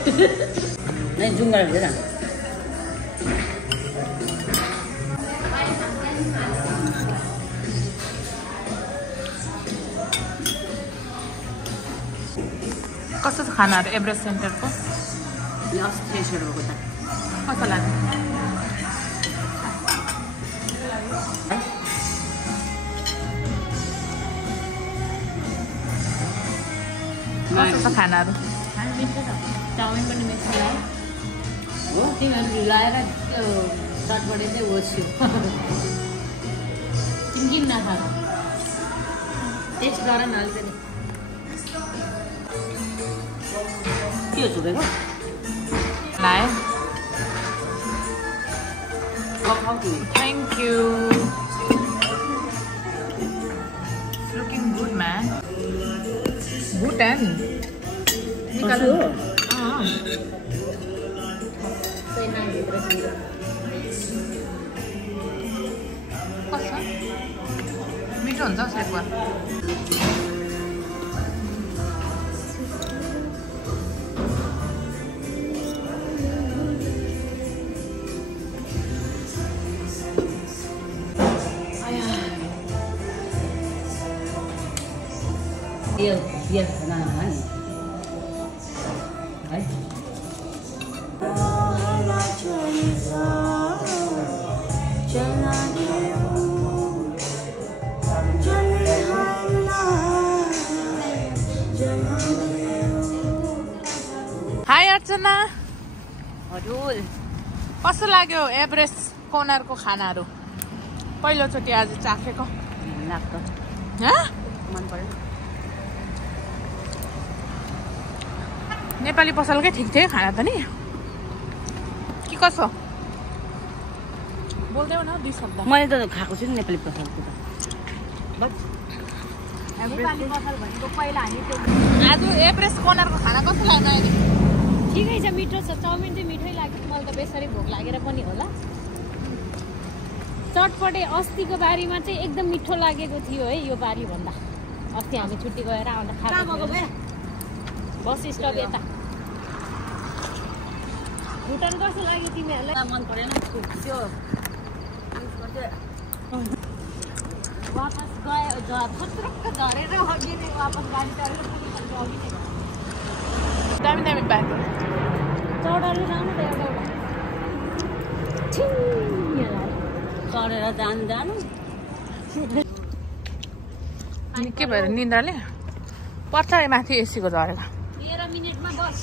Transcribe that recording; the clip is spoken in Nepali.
नहीं जुम गरेर हेर कस्तो छ खानाहरू एभरेस्ट सेन्टरको? यो अस्ति टेस्ट गरेको त कस्तो लाग्यो? कस्तो छ खानाहरू? मिठो छ चाउमिन पनि मिठो लाग्यो हो तिमीहरू लाएर त्यो चटपटे चाहिँ ओस्यो तिमी किन नखाऊ टेस्ट गर न अलिकति के हो चुकेको लायो खाऊ तिमी thank you looking good man Bhutan निकाल्नु हो कस्तो मिठो हुन्छ सेकुवा ये खाना है है हाई अर्चना हजुर कस्तो लाग्यो एभरेस्ट कोनरको खानाहरू पहिलोचोटि आज चाखेको लाग्छ मन पर्यो नेपाली पसलकै ठिक थियो खाना त नि कि कसो बोल्दैौ न दुई शब्द मैले त खाएको छु नि नेपाली पसलको त नेपाली पसल भनेको पहिला हामी त्यो आज एभरेस्ट कोनरको खाना कस्तो लाग्यो अहिले ठिकै छ मिठो छ चाउमिन चाहिँ मिठै लाग्यो मलाई त बेसरी भोक लागेर पनि होला चटपटे अस्तिको बारीमा चाहिँ एकदम मिठो लागेको थियो है यो बारी भन्दा अस्ति हामी छुट्टी गएर आउँदा खाएको बस स्टप यता भुटान कस्तो लाग्यो तिमीहरूलाई मन परेन त्यो वापस गयो फत्रक्क झरेर अघि नै वापस गाडी चढेर पुगिसक्यो अघि नै दामी दामी ब्याग चढेर जानु त एउटा चढेर जानु अनि के भएर निन्द्राले पर्छ माथि एसीको झरेर 13 मिनेटमा बस